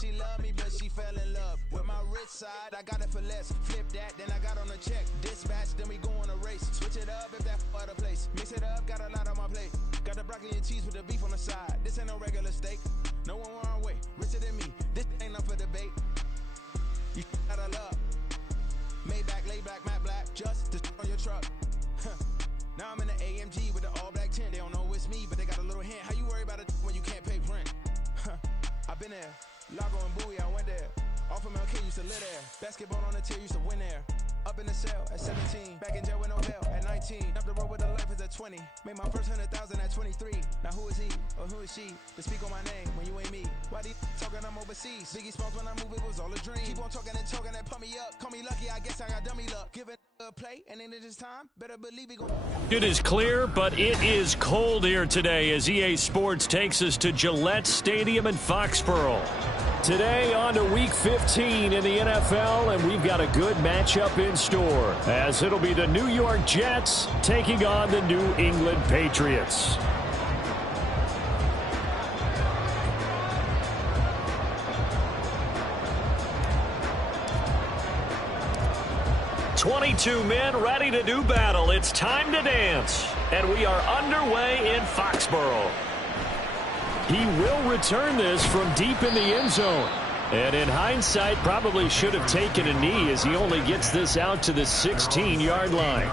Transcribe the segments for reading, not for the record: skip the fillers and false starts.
she love me, but she fell in love with my rich side. I got it for less. Flip that, then I got on a check. Dispatch, then we go on a race. Switch it up if that other place. Mix it up, got a lot on my plate. Got the broccoli and cheese with the beef on the side. This ain't no regular steak. No one wrong way. Richer than me. This ain't up for debate. You out of love. Maybach, laid back, matte black. Just to on your truck. Now I'm in the AMG with the all black tint. They don't know it's me, but they got a little hint. How you worry about it when you can't pay rent? I've been there. Lago and Bowie, I went there. Off of MLK, used to live there. Basketball on the tier, used to win there. Up in the cell at 17. Back in jail with no bail at 19. Up the road with the life is at 20. Made my first 100,000 at 23. Now who is he or who is she to speak on my name when you ain't me? Why these talking I'm overseas? Biggie Smalls when I move, it was all a dream. Keep on talking and talking and pump me up. Call me lucky, I guess I got dummy luck. Give it a play and then it's time. Better believe it. It is clear, but it is cold here today as EA Sports takes us to Gillette Stadium in Foxborough. Today on to Week 15 in the NFL, and we've got a good matchup in store, as it'll be the New York Jets taking on the New England Patriots. "22 men ready to do battle. It's time to dance." And we are underway in Foxborough. He will return this from deep in the end zone. And in hindsight, probably should have taken a knee as he only gets this out to the 16-yard line.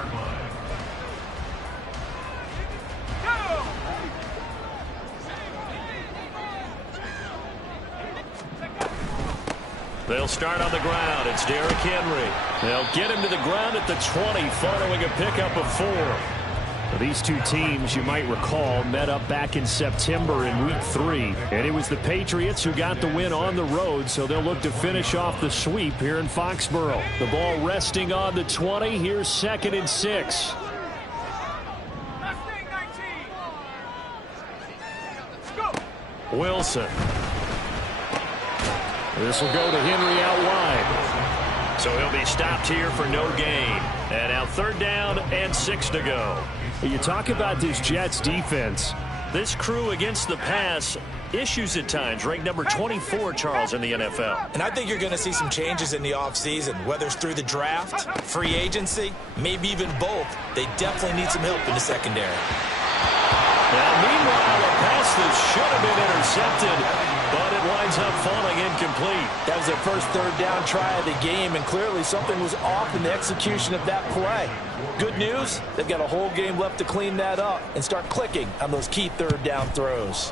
They'll start on the ground. It's Derrick Henry. They'll get him to the ground at the 20 following a pickup of 4. These two teams, you might recall, met up back in September in Week 3. And it was the Patriots who got the win on the road, so they'll look to finish off the sweep here in Foxborough. The ball resting on the 20. Here's 2nd and 6. Wilson. This will go to Henry out wide. So he'll be stopped here for no gain. And now 3rd down and 6 to go. You talk about this Jets defense. This crew against the pass, issues at times, ranked number 24, Charles, in the NFL. And I think you're going to see some changes in the offseason, whether it's through the draft, free agency, maybe even both. They definitely need some help in the secondary. Now, meanwhile, a pass that should have been intercepted, but it winds up falling incomplete. That was their first 3rd down try of the game, and clearly something was off in the execution of that play. Good news, they've got a whole game left to clean that up and start clicking on those key 3rd down throws.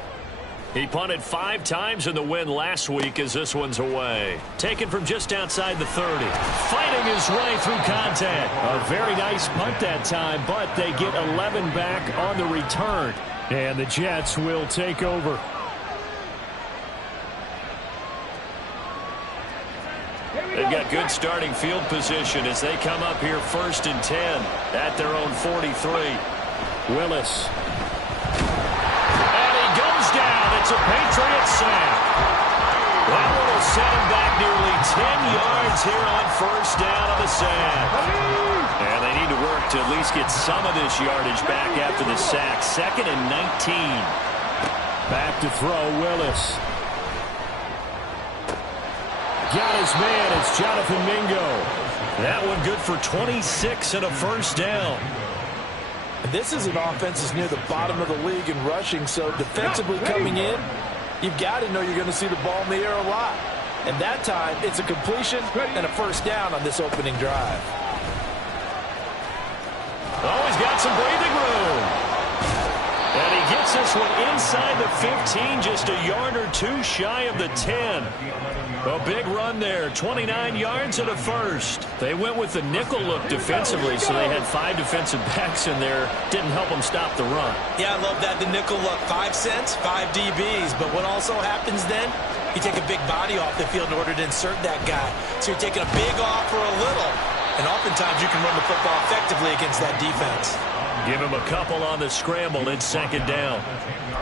He punted 5 times in the win last week as this one's away. Taken from just outside the 30. Fighting his way through contact. A very nice punt that time, but they get 11 back on the return. And the Jets will take over. They've got good starting field position as they come up here 1st and 10 at their own 43. Willis. And he goes down. It's a Patriot sack. That one will set him back nearly 10 yards here on 1st down on the sack. And they need to work to at least get some of this yardage back after the sack. 2nd and 19. Back to throw, Willis. Got his man. It's Jonathan Mingo. That one good for 26 and a 1st down. This is an offense that's near the bottom of the league in rushing, so defensively coming in, you've got to know you're going to see the ball in the air a lot. And that time, it's a completion and a 1st down on this opening drive. Oh, he's got some breathing room. And he gets this one inside the 15, just a yard or 2 shy of the 10. A big run there, 29 yards and a 1st. They went with the nickel look defensively, so they had 5 defensive backs in there. Didn't help them stop the run. Yeah, I love that, the nickel look. 5 cents, 5 DBs. But what also happens then, you take a big body off the field in order to insert that guy. So you're taking a big off for a little. And oftentimes you can run the football effectively against that defense. Give him a couple on the scramble. It's 2nd down.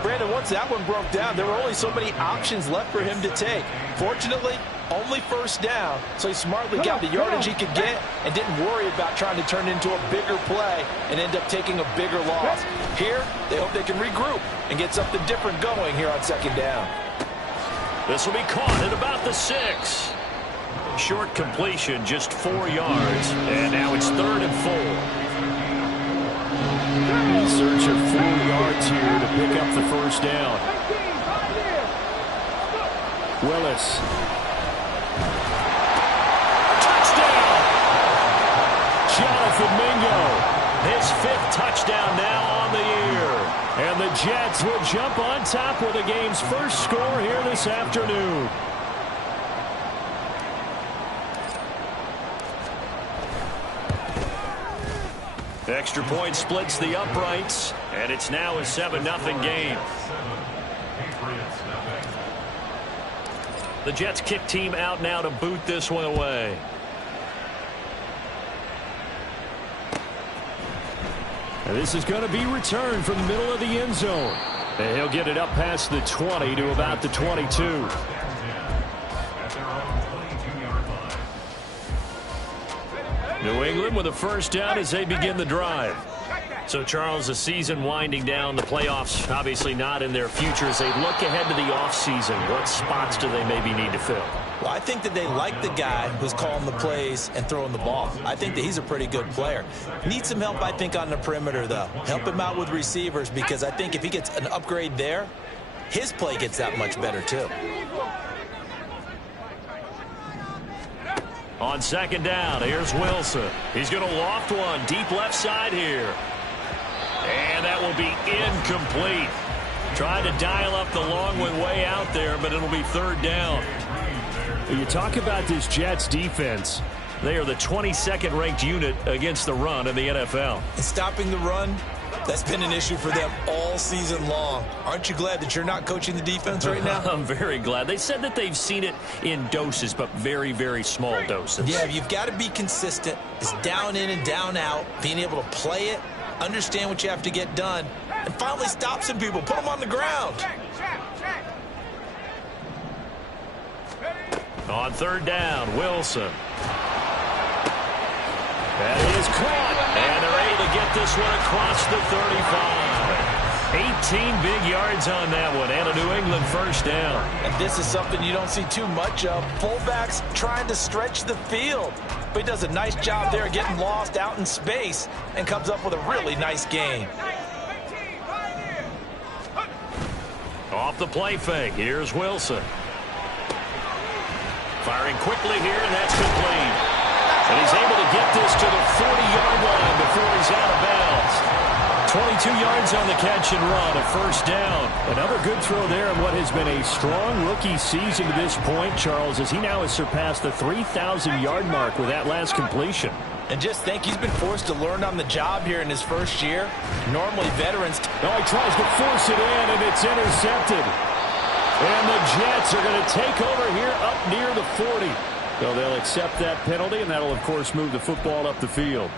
Brandon, once that one broke down, there were only so many options left for him to take. Fortunately, only 1st down, so he smartly got the yardage he could get and didn't worry about trying to turn it into a bigger play and end up taking a bigger loss. Here, they hope they can regroup and get something different going here on 2nd down. This will be caught at about the 6. Short completion, just 4 yards. And now it's 3rd and 4. In search of 4 yards here to pick up the first down. Willis. Touchdown! Jonathan Mingo. His 5th touchdown now on the year. And the Jets will jump on top with the game's first score here this afternoon. Extra point splits the uprights, and it's now a 7-0 game. The Jets kick team out now to boot this one away. And this is going to be returned from the middle of the end zone. And he'll get it up past the 20 to about the 22. New England with a first down as they begin the drive. So, Charles, the season winding down, the playoffs obviously not in their future. As they look ahead to the offseason, what spots do they maybe need to fill? Well, I think that they like the guy who's calling the plays and throwing the ball. I think that he's a pretty good player. Needs some help, I think, on the perimeter, though. Help him out with receivers, because I think if he gets an upgrade there, his play gets that much better, too. On second down, here's Wilson. He's going to loft one deep left side here. And that will be incomplete. Trying to dial up the long one way out there, but it'll be 3rd down. You talk about this Jets defense. They are the 22nd ranked unit against the run in the NFL. And stopping the run, that's been an issue for them all season long. Aren't you glad that you're not coaching the defense right now? I'm very glad. They said that they've seen it in doses, but very, very small doses. Yeah, you've got to be consistent. It's down in and down out, being able to play it, understand what you have to get done, and finally stop some people, put them on the ground. On 3rd down, Wilson. That is caught, and they're able to get this one across the 35. 18 big yards on that one, and a New England first down. And this is something you don't see too much of. Fullbacks trying to stretch the field. But he does a nice job there getting lost out in space and comes up with a really nice gain. Off the play fake, here's Wilson. Firing quickly here, and that's complete. And he's able to get this to the 40-yard line before he's out of bounds. 22 yards on the catch and run, a first down. Another good throw there in what has been a strong rookie season to this point, Charles, as he now has surpassed the 3,000-yard mark with that last completion. And just think, he's been forced to learn on the job here in his first year. Normally, veterans... Oh, he tries to force it in, and it's intercepted. And the Jets are going to take over here up near the 40. So they'll accept that penalty, and that'll, of course, move the football up the field.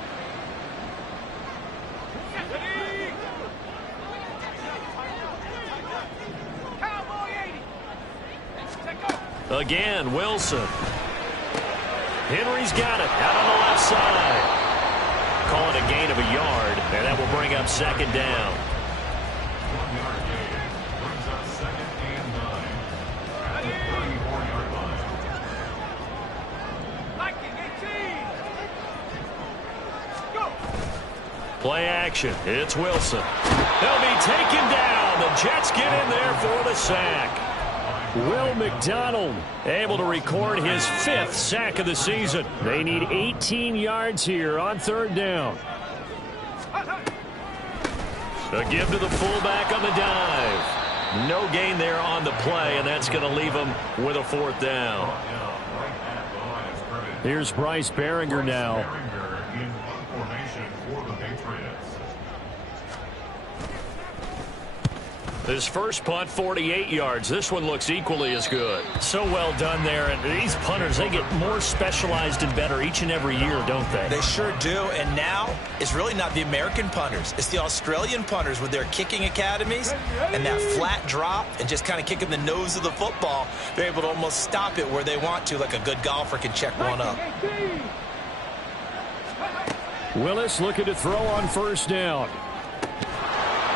Again, Wilson. Henry's got it out on the left side. Call it a gain of a yard, and that will bring up 2nd down. Play action. It's Wilson. They'll be taken down. The Jets get in there for the sack. Will McDonald able to record his 5th sack of the season. They need 18 yards here on 3rd down. A give to the fullback on the dive. No gain there on the play, and that's going to leave him with a 4th down. Here's Bryce Behringer now. His first punt, 48 yards. This one looks equally as good. So well done there. And these punters, they get more specialized and better each and every year, don't they? They sure do. And now, it's really not the American punters. It's the Australian punters with their kicking academies and that flat drop and just kind of kicking the nose of the football. They're able to almost stop it where they want to, like a good golfer can check one up. Willis looking to throw on 1st down.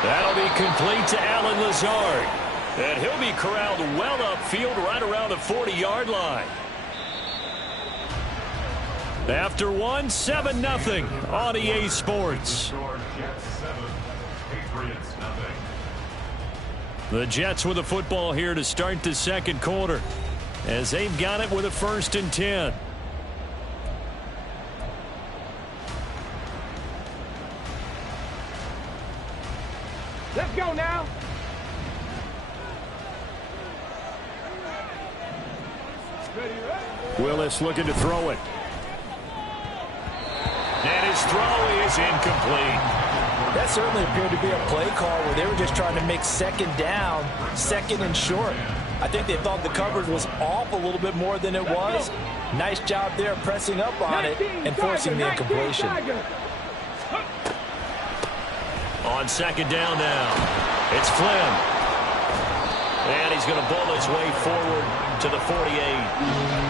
That'll be complete to Allen Lazard. And he'll be corralled well upfield right around the 40-yard line. After one, 7-0 on EA Sports. The Jets with the football here to start the second quarter, as they've got it with a 1st and 10. Let's go now. Willis looking to throw it. And his throw is incomplete. That certainly appeared to be a play call where they were just trying to make 2nd down, 2nd and short. I think they thought the coverage was off a little bit more than it was. Nice job there pressing up on it and forcing the incompletion. On 2nd down now, it's Flynn. And he's going to bowl his way forward to the 48.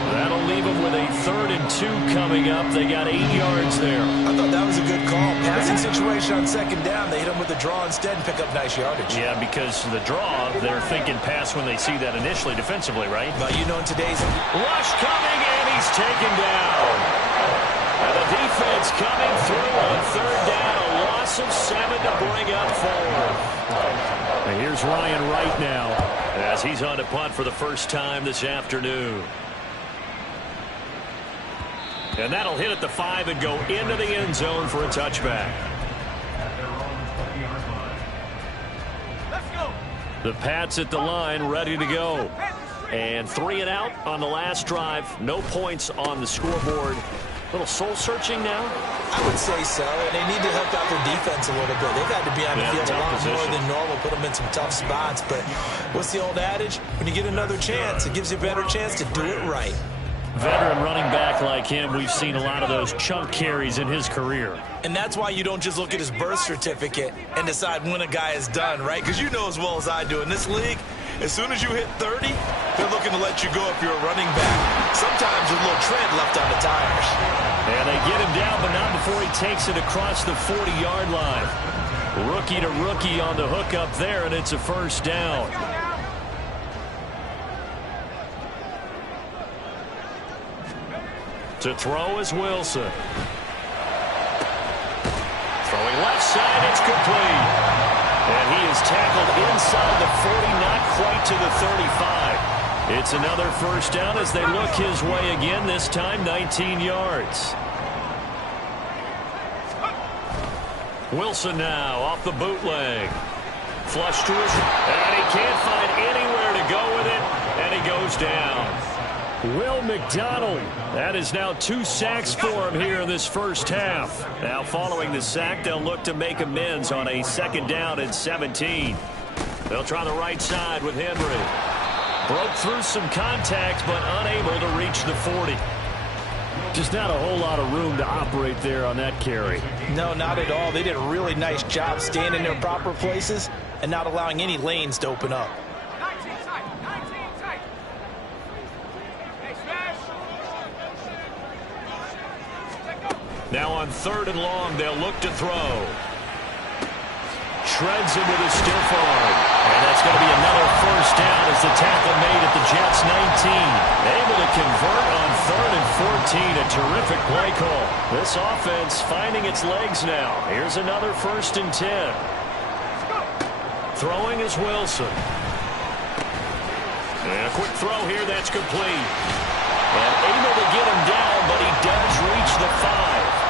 That'll leave him with a 3rd and 2 coming up. They got 8 yards there. I thought that was a good call. Passing situation on 2nd down. They hit him with the draw instead and pick up nice yardage. Yeah, because the draw, they're thinking pass when they see that initially defensively, right? But you know in today's... Rush coming, and he's taken down. And the defense coming through on 3rd down. A loss of 7 to bring up 4. And here's Ryan Wright now, as he's on to punt for the first time this afternoon. And that'll hit at the 5 and go into the end zone for a touchback. The Pats at the line, ready to go. And 3 and out on the last drive. No points on the scoreboard. A little soul-searching now? I would say so, and they need to help out their defense a little bit. They've had to be on the field a lot more than normal, put them in some tough spots. But what's the old adage? When you get another chance, it gives you a better chance to do it right. Veteran running back like him, we've seen a lot of those chunk carries in his career. And that's why you don't just look at his birth certificate and decide when a guy is done, right? Because you know as well as I do, in this league, as soon as you hit 30, they're looking to let you go if you're a running back. Sometimes there's a little tread left on the tires. And they get him down, but not before he takes it across the 40-yard line. Rookie to rookie on the hook up there, and it's a 1st down. To throw is Wilson. Throwing left side, it's complete. And he is tackled inside the 40, not quite to the 35. It's another 1st down as they look his way again, this time 19 yards. Wilson now off the bootleg. Flush to his, and he can't find anywhere to go with it, and he goes down. Will McDonald, that is now 2 sacks for him here in this first half. Now following the sack, they'll look to make amends on a 2nd down and 17. They'll try the right side with Henry. Broke through some contact, but unable to reach the 40. Just not a whole lot of room to operate there on that carry. No, not at all. They did a really nice job staying in their proper places and not allowing any lanes to open up. Now on 3rd and long, they'll look to throw. Shreds him with a stiff arm. And that's going to be another 1st down as the tackle made at the Jets 19. Able to convert on 3rd and 14. A terrific play call. This offense finding its legs now. Here's another 1st and 10. Throwing is Wilson. And a quick throw here, that's complete. And able to get him down, but he does reach the 5.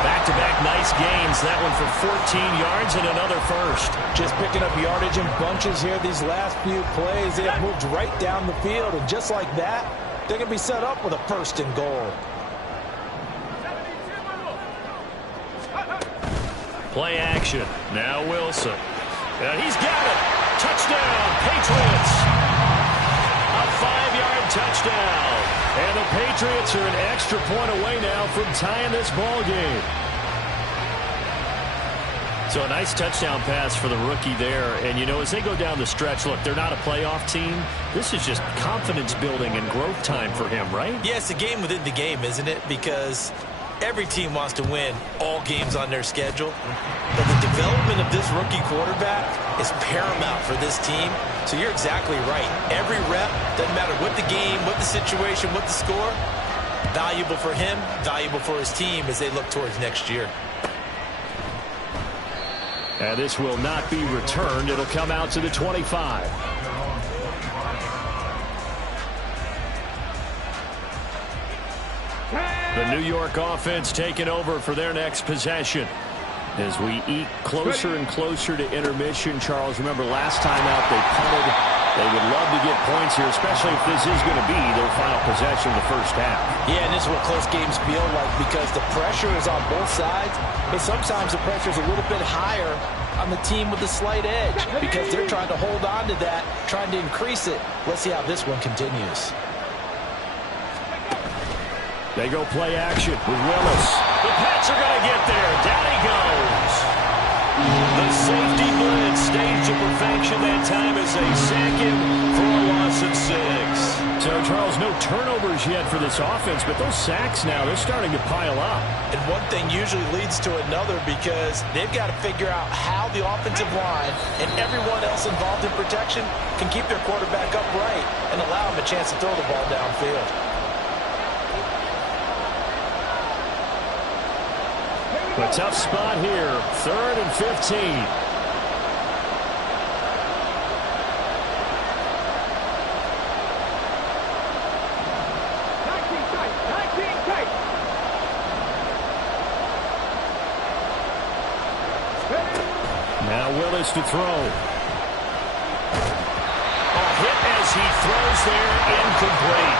Back-to-back nice gains. That one for 14 yards and another 1st. Just picking up yardage in bunches here these last few plays. They have moved right down the field, and just like that, they're going to be set up with a 1st and goal. Play action. Now Wilson. And he's got it. Touchdown, Patriots. A 5-yard touchdown. And the Patriots are an extra point away now from tying this ball game. So a nice touchdown pass for the rookie there. And, you know, as they go down the stretch, look, they're not a playoff team. This is just confidence building and growth time for him, right? Yeah, it's a game within the game, isn't it? Because every team wants to win all games on their schedule. But the development development of this rookie quarterback is paramount for this team. So you're exactly right. Every rep, doesn't matter what the game, what the situation, what the score, valuable for him, valuable for his team as they look towards next year. And this will not be returned. It'll come out to the 25. The New York offense taking over for their next possession. As we eat closer and closer to intermission, Charles, remember last time out they punted. They would love to get points here, especially if this is going to be their final possession of the first half. Yeah, and this is what close games feel like because the pressure is on both sides, but sometimes the pressure is a little bit higher on the team with a slight edge because they're trying to hold on to that, trying to increase it. Let's see how this one continues. They go play action with Willis. The Pats are going to get there. Down he goes. The safety blitz staged to perfection that time as they sack him for a loss of 6. So, Charles, no turnovers yet for this offense, but those sacks now, they're starting to pile up. And one thing usually leads to another because they've got to figure out how the offensive line and everyone else involved in protection can keep their quarterback upright and allow him a chance to throw the ball downfield. A tough spot here, 3rd and 15. Now Willis to throw. A hit as he throws there, incomplete.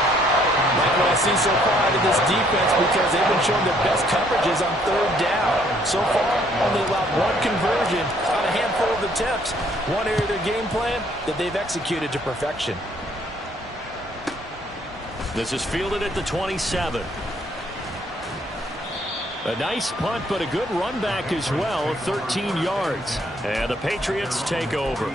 Like what I've seen so far out of this defense because they've been showing their best coverages on 3rd down. So far, only allowed 1 conversion on a handful of attempts. One area of their game plan that they've executed to perfection. This is fielded at the 27. A nice punt, but a good run back as well, 13 yards. And the Patriots take over.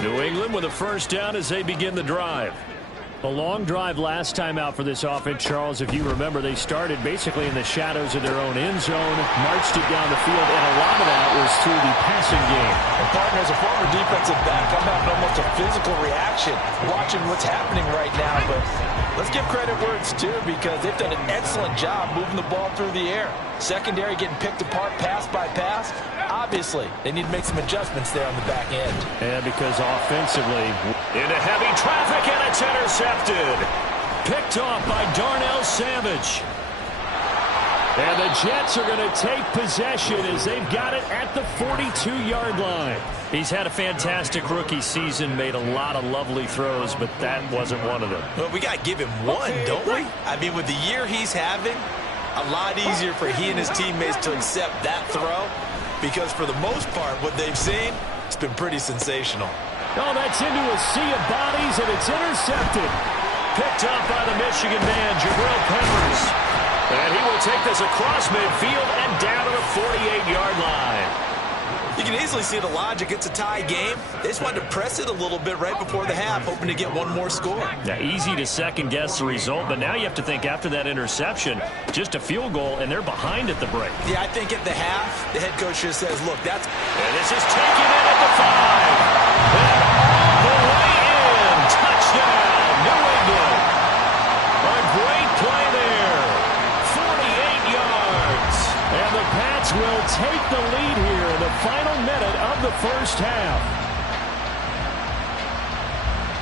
New England with a first down as they begin the drive. A long drive last time out for this offense, Charles. If you remember, they started basically in the shadows of their own end zone, marched it down the field, and a lot of that was through the passing game. And partner, as a former defensive back, I'm having almost a physical reaction watching what's happening right now. But let's give credit where it's due because they've done an excellent job moving the ball through the air. Secondary getting picked apart pass by pass. Obviously, they need to make some adjustments there on the back end. And because offensively, into heavy traffic, and it's intercepted. Picked off by Darnell Savage. And the Jets are going to take possession as they've got it at the 42-yard line. He's had a fantastic rookie season, made a lot of lovely throws, but that wasn't one of them. Well, we got to give him one, don't we? I mean, with the year he's having, a lot easier for he and his teammates to accept that throw because for the most part, what they've seen, it's been pretty sensational. Oh, that's into a sea of bodies, and it's intercepted. Picked up by the Michigan man, Jabril Peppers. And he will take this across midfield and down to the 48-yard line. You can easily see the logic. It's a tie game. They just wanted to press it a little bit right before the half, hoping to get one more score. Now, easy to second-guess the result, but now you have to think after that interception, just a field goal, and they're behind at the break. Yeah, I think at the half, the head coach just says, look, that's... And this is taken in at the 5. And all the way in. Touchdown, New England. A great play there. 48 yards. And the Pats will take the lead here in the final minute of the first half.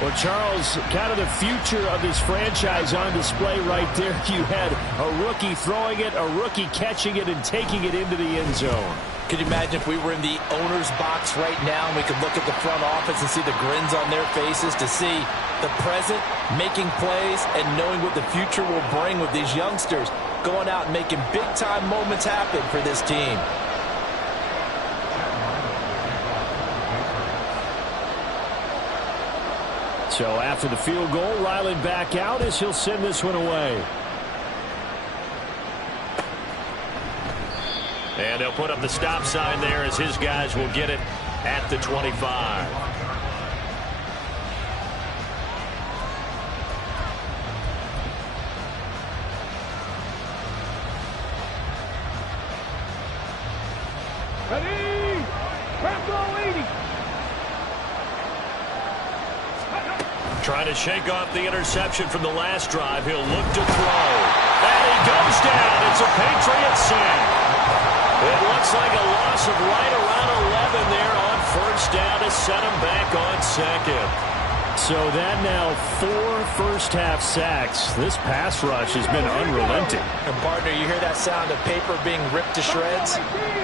Well, Charles, kind of the future of this franchise on display right there. You had a rookie throwing it, a rookie catching it, and taking it into the end zone. Could you imagine if we were in the owner's box right now and we could look at the front office and see the grins on their faces to see the present making plays and knowing what the future will bring with these youngsters going out and making big-time moments happen for this team. So after the field goal, Ryland back out as he'll send this one away. And they'll put up the stop sign there as his guys will get it at the 25. Ready? Rambo 80. Trying to shake off the interception from the last drive. He'll look to throw. And he goes down. It's a Patriot sack. It looks like a loss of right around 11 there on first down to set him back on second. So that now 4 first-half sacks. This pass rush has been unrelenting. And partner, you hear that sound of paper being ripped to shreds?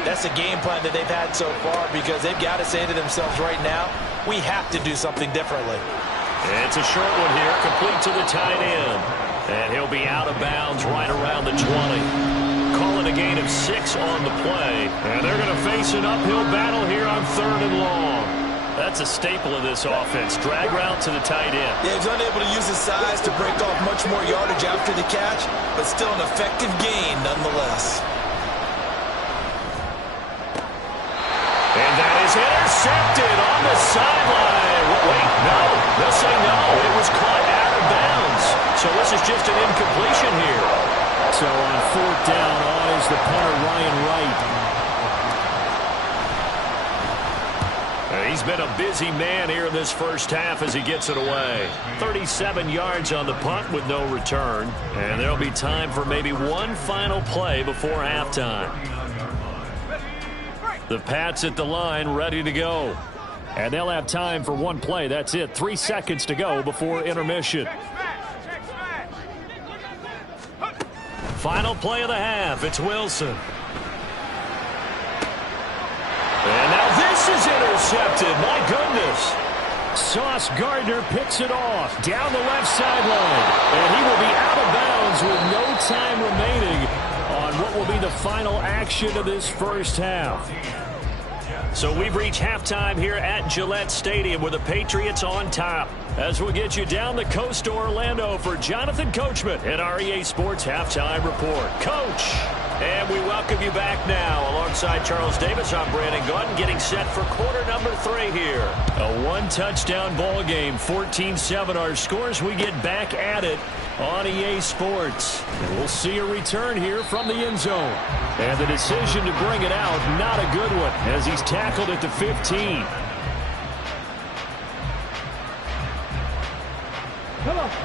That's the game plan that they've had so far, because they've got to say to themselves right now, we have to do something differently. It's a short one here, complete to the tight end. And he'll be out of bounds right around the 20. Calling a gain of 6 on the play. And they're going to face an uphill battle here on 3rd and long. That's a staple of this offense. Drag route to the tight end. Yeah, he's unable to use his size to break off much more yardage after the catch, but still an effective gain nonetheless. And that is intercepted on the sideline. Wait, no. They'll say no. It was caught out of bounds. So this is just an incompletion here. So on 4th down, on is the punter, Ryan Wright. He's been a busy man here in this first half as he gets it away. 37 yards on the punt with no return. And there'll be time for maybe one final play before halftime. The Pats at the line, ready to go. And they'll have time for one play. That's it. 3 seconds to go before intermission. Final play of the half. It's Wilson. And now this is intercepted. My goodness. Sauce Gardner picks it off down the left sideline. And he will be out of bounds with no time remaining on what will be the final action of this first half. So we've reached halftime here at Gillette Stadium with the Patriots on top. As we get you down the coast to Orlando for Jonathan Coachman and our EA Sports Halftime Report. Coach, and we welcome you back now. Alongside Charles Davis, I'm Brandon Gaudin, getting set for quarter number 3 here. A one-touchdown ball game, 14-7 our scores. We get back at it on EA Sports. And we'll see a return here from the end zone. And the decision to bring it out, not a good one, as he's tackled at the 15.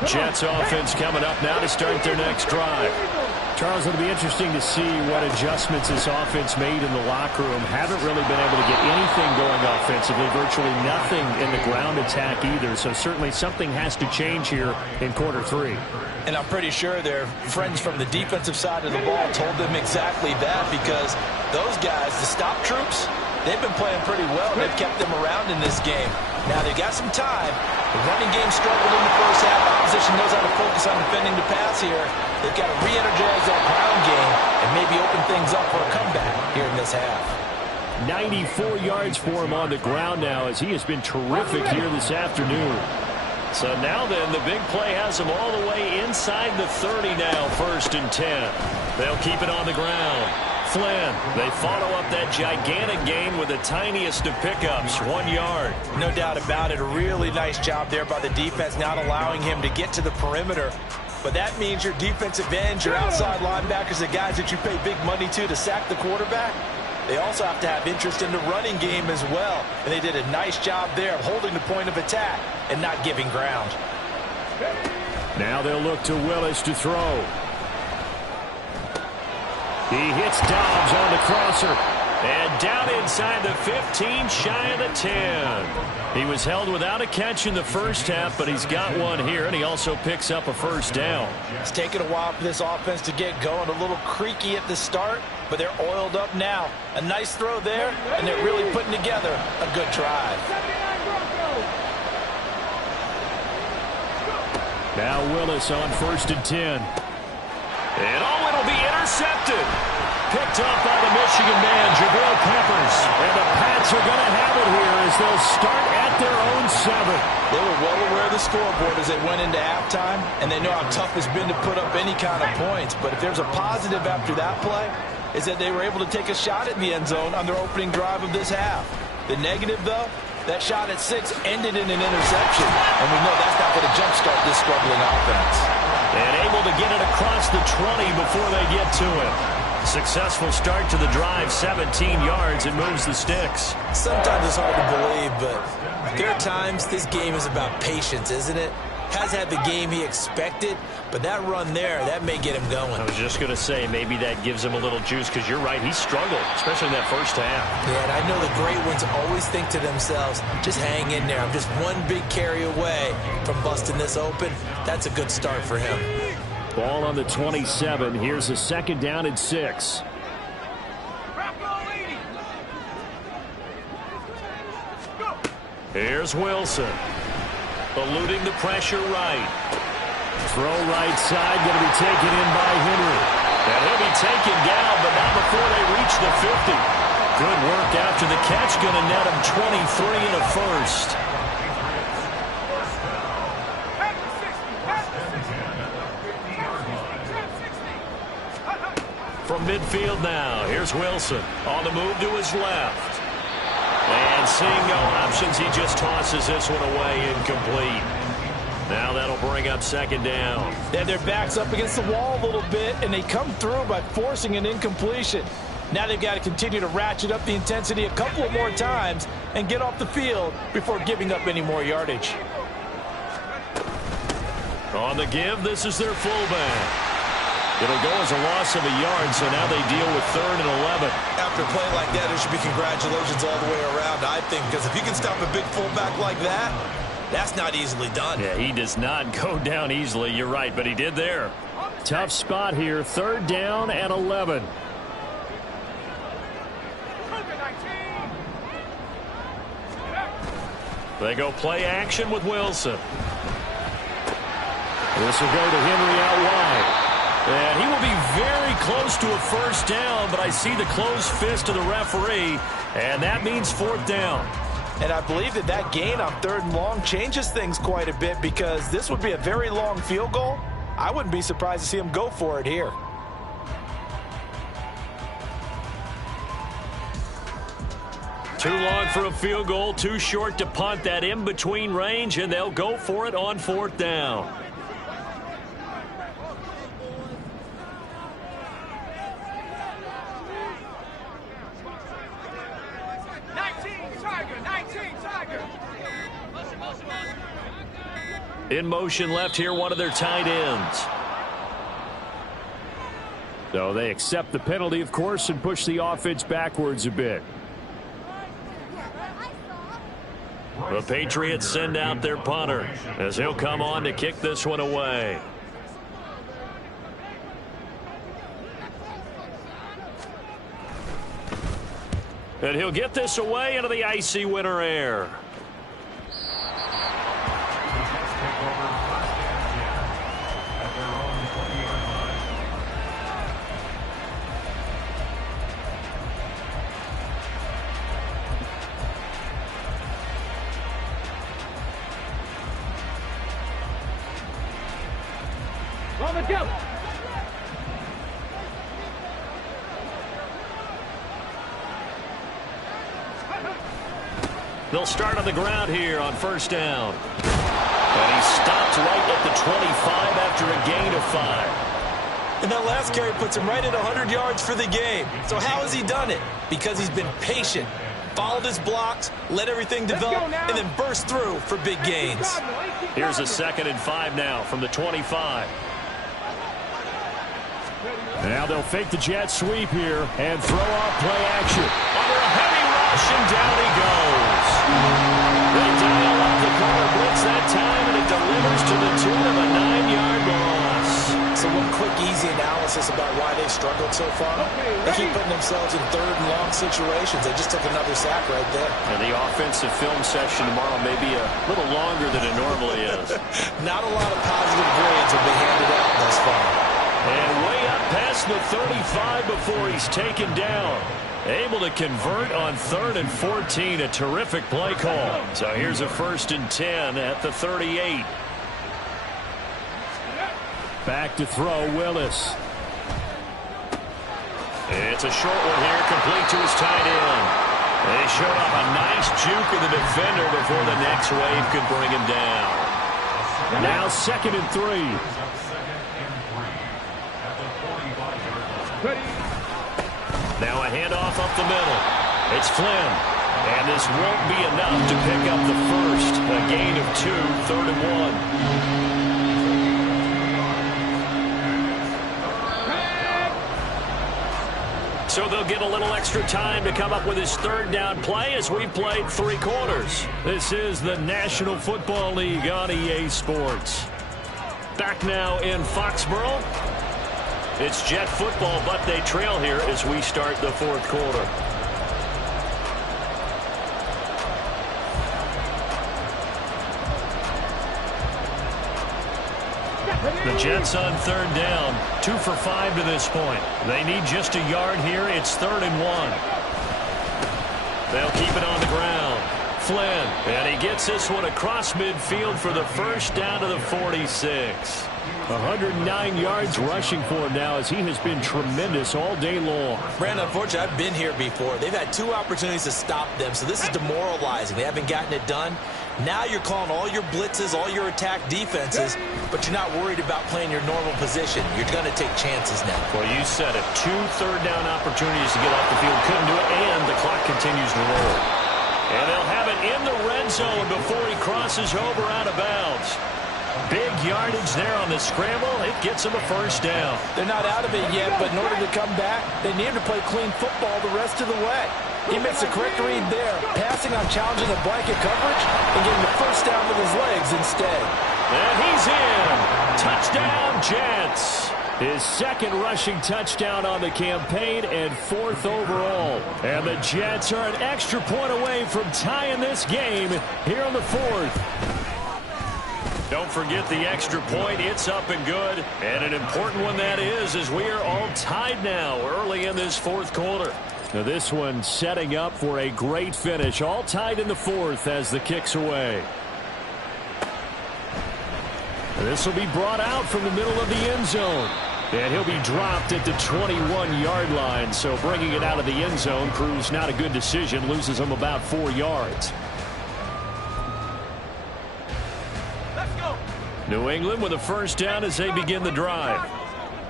Jets offense coming up now to start their next drive. Charles, it'll be interesting to see what adjustments this offense made in the locker room. Haven't really been able to get anything going offensively, virtually nothing in the ground attack either. So certainly something has to change here in quarter 3. And I'm pretty sure their friends from the defensive side of the ball told them exactly that, because those guys, the stop troops, they've been playing pretty well. They've kept them around in this game. Now they've got some time. The running game struggled in the first half. Opposition knows how to focus on defending the pass here. They've got to re-energize that ground game and maybe open things up for a comeback here in this half. 94 yards for him on the ground now, as he has been terrific here this afternoon. So now then, the big play has him all the way inside the 30 now, 1st and 10. They'll keep it on the ground. Flynn, they follow up that gigantic gain with the tiniest of pickups, 1 yard. No doubt about it. A really nice job there by the defense, not allowing him to get to the perimeter. But that means your defensive ends, your outside linebackers, the guys that you pay big money to sack the quarterback, they also have to have interest in the running game as well. And they did a nice job there of holding the point of attack and not giving ground. Now they'll look to Willis to throw. He hits Dobbs on the crosser. And down inside the 15, shy of the 10. He was held without a catch in the first half, but he's got one here, and he also picks up a first down. It's taken a while for this offense to get going. A little creaky at the start, but they're oiled up now. A nice throw there, and they're really putting together a good drive. Now Willis on 1st and 10. And it'll be intercepted. Picked up by the Michigan man, Jabril Peppers. And the Pats are going to have it here as they'll start at their own 7. They were well aware of the scoreboard as they went into halftime, and they know how tough it's been to put up any kind of points. But if there's a positive after that play, is that they were able to take a shot at the end zone on their opening drive of this half. The negative, though, that shot at 6 ended in an interception. And we know that's not going to jumpstart this struggling offense. And able to get it across the 20 before they get to it. Successful start to the drive, 17 yards, and moves the sticks. Sometimes it's hard to believe, but there are times this game is about patience, isn't it? Has had the game he expected, but that run there, that may get him going. I was just going to say, maybe that gives him a little juice, because you're right, he struggled, especially in that first half. Yeah, and I know the great ones always think to themselves, just hang in there. I'm just one big carry away from busting this open. That's a good start for him. Ball on the 27. Here's a second down and 6. Here's Wilson. Eluding the pressure right. Throw right side, going to be taken in by Henry. And he'll be taken down, but not before they reach the 50. Good work after the catch, going to net him 23 and a first. From midfield now, here's Wilson on the move to his left. And seeing no options, he just tosses this one away, incomplete. Now that'll bring up second down. And their back's up against the wall a little bit, and they come through by forcing an incompletion. Now they've got to continue to ratchet up the intensity a couple of more times and get off the field before giving up any more yardage. On the give, this is their fullback. It'll go as a loss of a yard, so now they deal with 3rd and 11. After a play like that, there should be congratulations all the way around, I think, because if you can stop a big fullback like that, that's not easily done. Yeah, he does not go down easily, you're right, but he did there. Tough spot here, 3rd down and 11. They go play action with Wilson. This will go to Henry out wide. And he will be very close to a first down, but I see the closed fist of the referee, and that means 4th down. And I believe that gain on 3rd and long changes things quite a bit, because this would be a very long field goal. I wouldn't be surprised to see him go for it here. Too long for a field goal, too short to punt, that in-between range, and they'll go for it on 4th down. In motion left here, one of their tight ends. So they accept the penalty, of course, and push the offense backwards a bit. The Patriots send out their punter as he'll come on to kick this one away. And he'll get this away into the icy winter air. Go. They'll start on the ground here on 1st down. And he stopped right at the 25 after a gain of 5. And that last carry puts him right at 100 yards for the game. So how has he done it? Because he's been patient, followed his blocks, let everything develop, and then burst through for big gains. Here's a 2nd and 5 now from the 25. Now they'll fake the jet sweep here and throw off play action. Under a heavy rush, and down he goes. They dial up the corner blitz that time, and it delivers to the tune of a 9-yard loss. So one quick, easy analysis about why they struggled so far. They keep putting themselves in 3rd and long situations. They just took another sack right there. And the offensive film session tomorrow may be a little longer than it normally is. Not a lot of positive grades will be handed out thus far. And way up past the 35 before he's taken down. Able to convert on 3rd and 14. A terrific play call. So here's a 1st and 10 at the 38. Back to throw, Willis. It's a short one here, complete to his tight end. They showed off a nice juke of the defender before the next wave could bring him down. Now 2nd and 3. Now a handoff up the middle. It's Flynn. And this won't be enough to pick up the first. A gain of 2, 3rd and 1. So they'll get a little extra time to come up with his 3rd down play as we've played 3 quarters. This is the National Football League on EA Sports. Back now in Foxborough. It's Jet football, but they trail here as we start the 4th quarter. The Jets on 3rd down, 2 for 5 to this point. They need just a yard here. It's 3rd and 1. They'll keep it on the ground. Flynn, and he gets this one across midfield for the first down to the 46. 109 yards rushing for him now as he has been tremendous all day long. Brandon, unfortunately, I've been here before. They've had 2 opportunities to stop them, so this is demoralizing. They haven't gotten it done. Now you're calling all your blitzes, all your attack defenses, but you're not worried about playing your normal position. You're going to take chances now. Well, you said it. 2 third-down opportunities to get off the field. Couldn't do it, and the clock continues to roll. And they'll have it in the red zone before he crosses over out of bounds. Big yardage there on the scramble. It gets him a first down. They're not out of it yet, but in order to come back, they need to play clean football the rest of the way. He makes the correct read there, passing on challenging the blanket coverage and getting the first down with his legs instead. And he's in. Touchdown, Jets. His 2nd rushing touchdown on the campaign and 4th overall. And the Jets are an extra point away from tying this game here on the 4th. Don't forget the extra point. It's up and good. And an important one that is, as we are all tied now early in this 4th quarter. Now this one setting up for a great finish. All tied in the 4th as the kick's away. This will be brought out from the middle of the end zone. And he'll be dropped at the 21-yard line. So bringing it out of the end zone proves not a good decision. Loses him about 4 yards. New England with a first down as they begin the drive.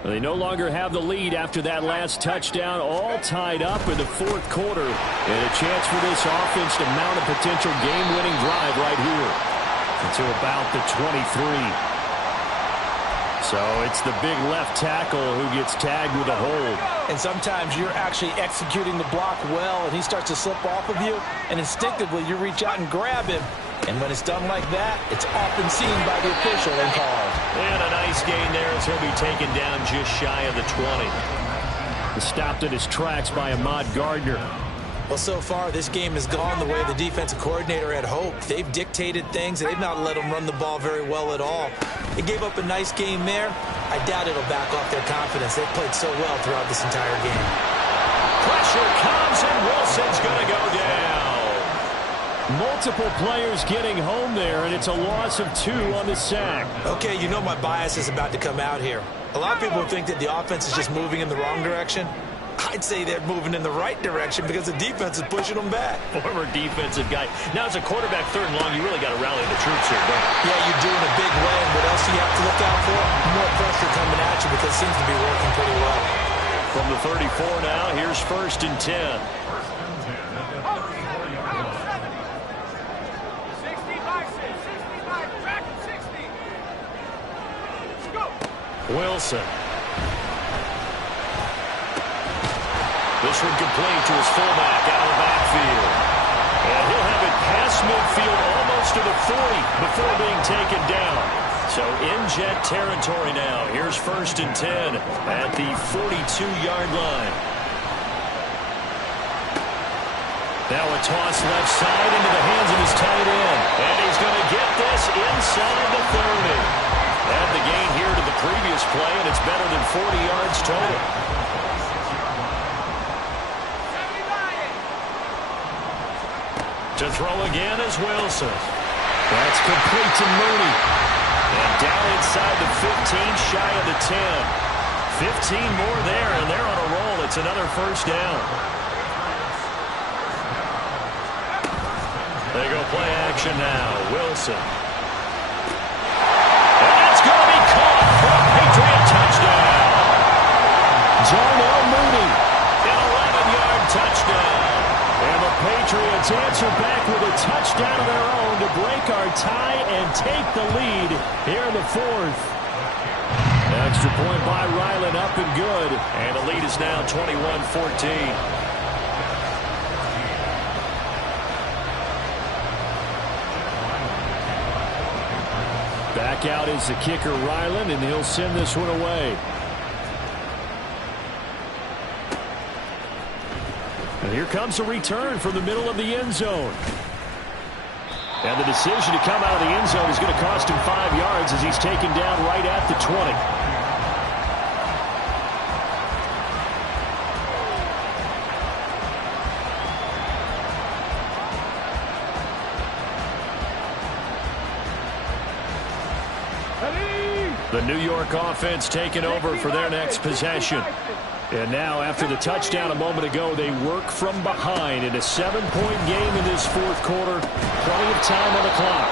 They no longer have the lead after that last touchdown, all tied up in the 4th quarter. And a chance for this offense to mount a potential game-winning drive right here until about the 23. So it's the big left tackle who gets tagged with a hold. And sometimes you're actually executing the block well, and he starts to slip off of you, and instinctively you reach out and grab him. And when it's done like that, it's often seen by the official and called. And a nice gain there as he'll be taken down just shy of the 20. Stopped in his tracks by Ahmad Gardner. Well, so far, this game has gone the way the defensive coordinator had hoped. They've dictated things, and they've not let them run the ball very well at all. They gave up a nice game there. I doubt it'll back off their confidence. They've played so well throughout this entire game. Pressure comes, and Wilson's going to go down. Multiple players getting home there, and it's a loss of 2 on the sack. Okay, you know my bias is about to come out here. A lot of people think that the offense is just moving in the wrong direction. I'd say they're moving in the right direction because the defense is pushing them back. Former defensive guy. Now, as a quarterback 3rd and long, you really got to rally the troops here, don't you? Yeah, you're doing a big way. And what else do you have to look out for? More pressure coming at you because it seems to be working pretty well. From the 34 now, here's 1st and 10. Wilson. This one complete to his fullback out of the backfield. And he'll have it past midfield almost to the 40 before being taken down. So in Jet territory now. Here's 1st and 10 at the 42-yard line. Now a toss left side into the hands of his tight end. And he's going to get this inside the 30. Add the gain here to the previous play, and it's better than 40 yards total. To throw again is Wilson. That's complete to Mooney. And down inside the 15, shy of the 10. 15 more there, and they're on a roll. It's another first down. They go play action now. Wilson. Patriot touchdown. Darnell Mooney. And 11 touchdown. And the Patriots answer back with a touchdown of their own to break our tie and take the lead here in the fourth. Extra point by Ryland, up and good. And the lead is now 21-14. Back out is the kicker, Ryland, and he'll send this one away. And here comes a return from the middle of the end zone. And the decision to come out of the end zone is going to cost him 5 yards as he's taken down right at the 20. The New York offense taking over for their next possession. And now, after the touchdown a moment ago, they work from behind in a 7-point game in this fourth quarter. Plenty of time on the clock.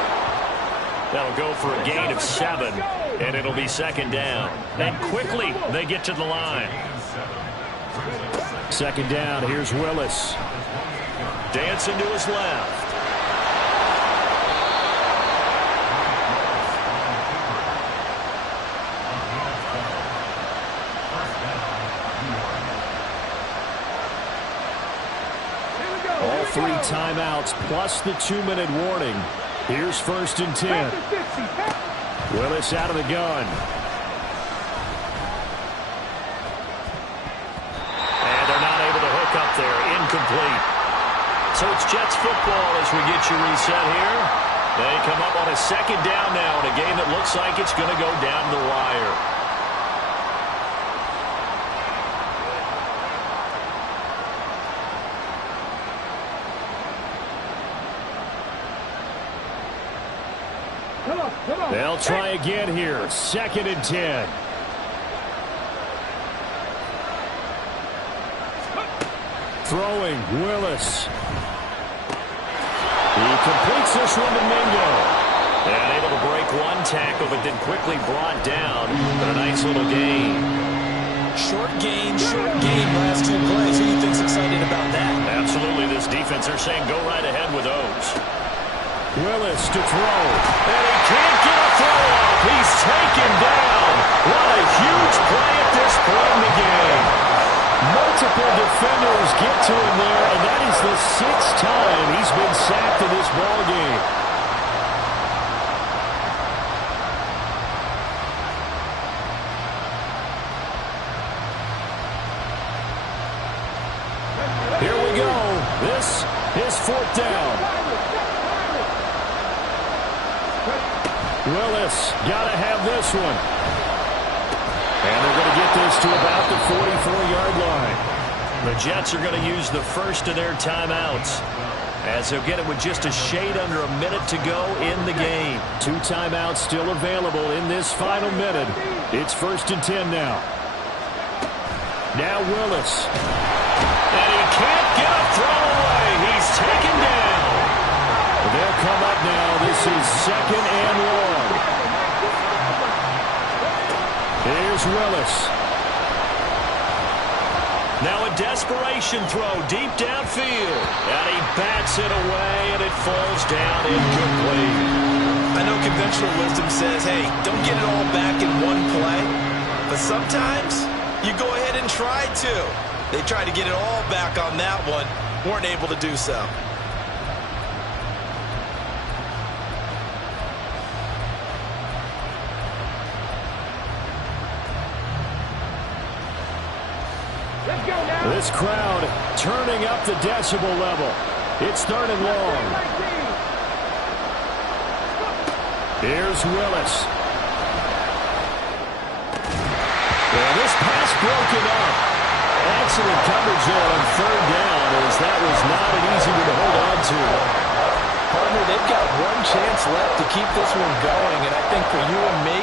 That'll go for a gain of 7, and it'll be second down. And quickly, they get to the line. Second down, here's Willis. Dancing to his left. All 3 timeouts plus the 2-minute warning. Here's 1st and 10. Willis out of the gun. And they're not able to hook up there. Incomplete. So it's Jets football as we get you reset here. They come up on a second down now in a game that looks like it's going to go down the wire. They'll try again here. 2nd and 10. Throwing, Willis. He completes this one to Mingo. And able to break one tackle, but then quickly brought down. But a nice little gain. Short gain, last 2 plays. Who do you think's excited about that? Absolutely. This defense, they're saying go right ahead with those. Willis to throw. And he can't get a throw off. He's taken down. What a huge play at this point in the game. Multiple defenders get to him there, and that is the 6th time he's been sacked in this ball game. Here we go. This is 4th down. Willis got to have this one. And they're going to get this to about the 44-yard line. The Jets are going to use the first of their timeouts, as they'll get it with just a shade under a minute to go in the game. 2 timeouts still available in this final minute. It's 1st and 10 now. Now Willis. And he can't get a throw away. He's taken down. They'll come up now. This is 2nd and 1. Here's Willis. Now a desperation throw deep downfield. And he bats it away, and it falls down incomplete. I know conventional wisdom says, hey, don't get it all back in one play. But sometimes you go ahead and try to. They tried to get it all back on that one. Weren't able to do so. This crowd turning up the decibel level. It's 3rd and long. Here's Willis. And this pass broken up. Excellent coverage there on 3rd down, as that was not an easy one to hold on to. Partner, they've got one chance left to keep this one going, and I think for you and me,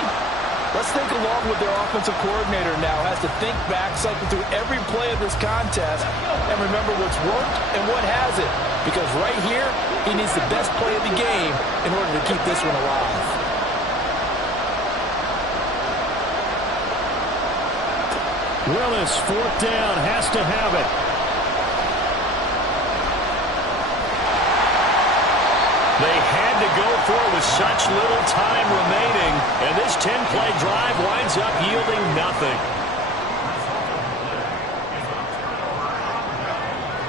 let's think along with their offensive coordinator now. Has to think back, cycle through every play of this contest, and remember what's worked and what hasn't. Because right here, he needs the best play of the game in order to keep this one alive. Willis, 4th down, has to have it. go for with such little time remaining. And this 10-play drive winds up yielding nothing.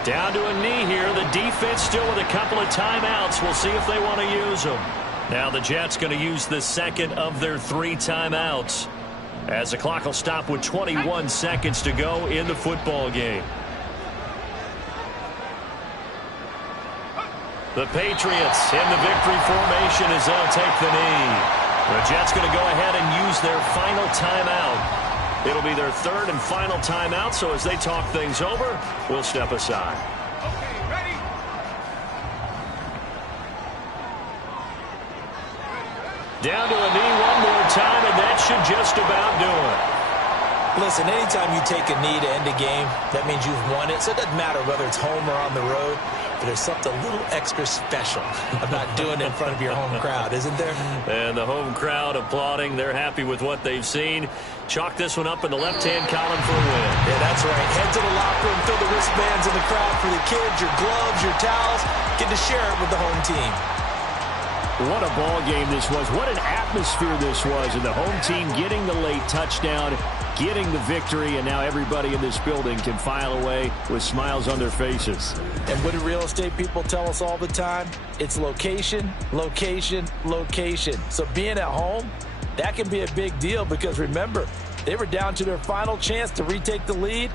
Down to a knee here. The defense still with a couple of timeouts. We'll see if they want to use them. Now the Jets going to use the second of their 3 timeouts, as the clock will stop with 21 seconds to go in the football game. The Patriots in the victory formation as they'll take the knee. The Jets going to go ahead and use their final timeout. It'll be their 3rd and final timeout, so as they talk things over, we'll step aside. Okay, ready? Down to a knee one more time, and that should just about do it. Listen, anytime you take a knee to end a game, that means you've won it. So it doesn't matter whether it's home or on the road. But there's something a little extra special about doing it in front of your home crowd, isn't there? And the home crowd applauding. They're happy with what they've seen. Chalk this one up in the left-hand column for a win. Yeah, that's right. Head to the locker room, throw the wristbands in the crowd for the kids, your gloves, your towels. Get to share it with the home team. What a ball game this was. What an atmosphere this was. And the home team getting the late touchdown, getting the victory, and now everybody in this building can file away with smiles on their faces. And what do real estate people tell us all the time? It's location, location, location. So being at home, that can be a big deal because remember, they were down to their final chance to retake the lead,